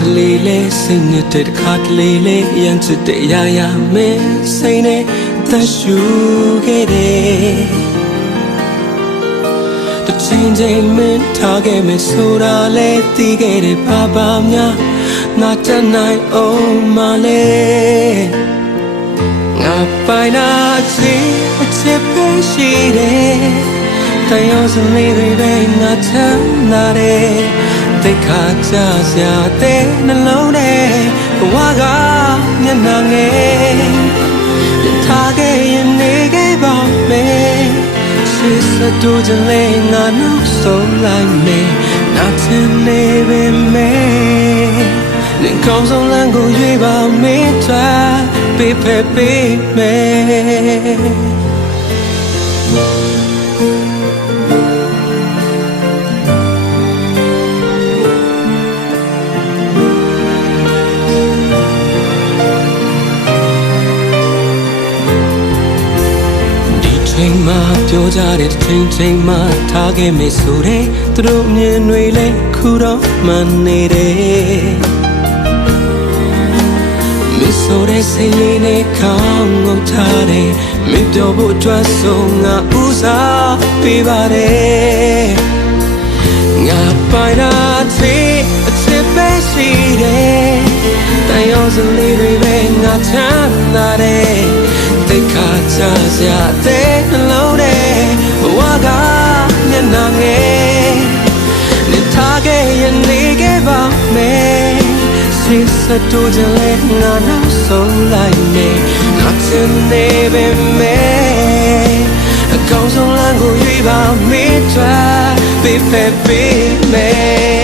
တလေးလေးစိတ်နဲ့တစ်ခါတလေးလေးရမ်းချစ်တဲ့ရာရာမင်းစိတ်နဲ့သက်ရှူခဲ့တယ်တချိန်ချိန်မင်းထားခဲ့မယ်ဆိုတာလဲသိခဲ့တယ်ဘာဘာများငါတနိုင်အောင်မလဲငါပိုင်နာချစ်ပဲရှိတယ်တန်ရောစလေးတွေပဲငါချမ်းသာတယ်တိတ်ခါကြစရာတဲ့နှလုံးထဲဘဝကမျက်နှာငယ်ထားခဲ့ရင်နေခဲ့ပါမယ်ရှေ့ဆက်တို့ချင်လဲငါနောက်ဆုံးလိုက်မယ်နောက်ထင်နေပေမဲ့နေကောင်းဆုံးလမ်းကိုရွေးပါမေးထားပေးဖက်ပေးမယ်ချိန်မှပြောကြတဲ့ချိန်မှထားခဲ့မယ်ဆိုတဲ့သူတို့မြင်တွေလဲခုတော့မှနေတယ်မင်းဆိုတဲ့စိတ်လေးနဲ့ခေါင်းငုံထားတယ်မင်းပြောဖို့အတွက်ဆိုငါဦးစားပေးပါတယ်ငါပိုင်တာအချစ်ပဲရှိတယ်တန်ရောစလေးတွေပဲငါချမ်းသာတယ်တိတ်ခါကြစရာတဲ့နှလုံးထဲဘဝကမျက်နှာငယ်နေထားခဲ့ရင်နေခဲ့ပါမယ်ရှေ့ဆက်တို့ချင်လဲငါနောက်ဆုံးလိုက်မယ်ငါချင်နေပေမဲ့အကောင်းဆုံးလမ်းကိုရွေးပါမေးထားပေးဖက်ပေးမယ်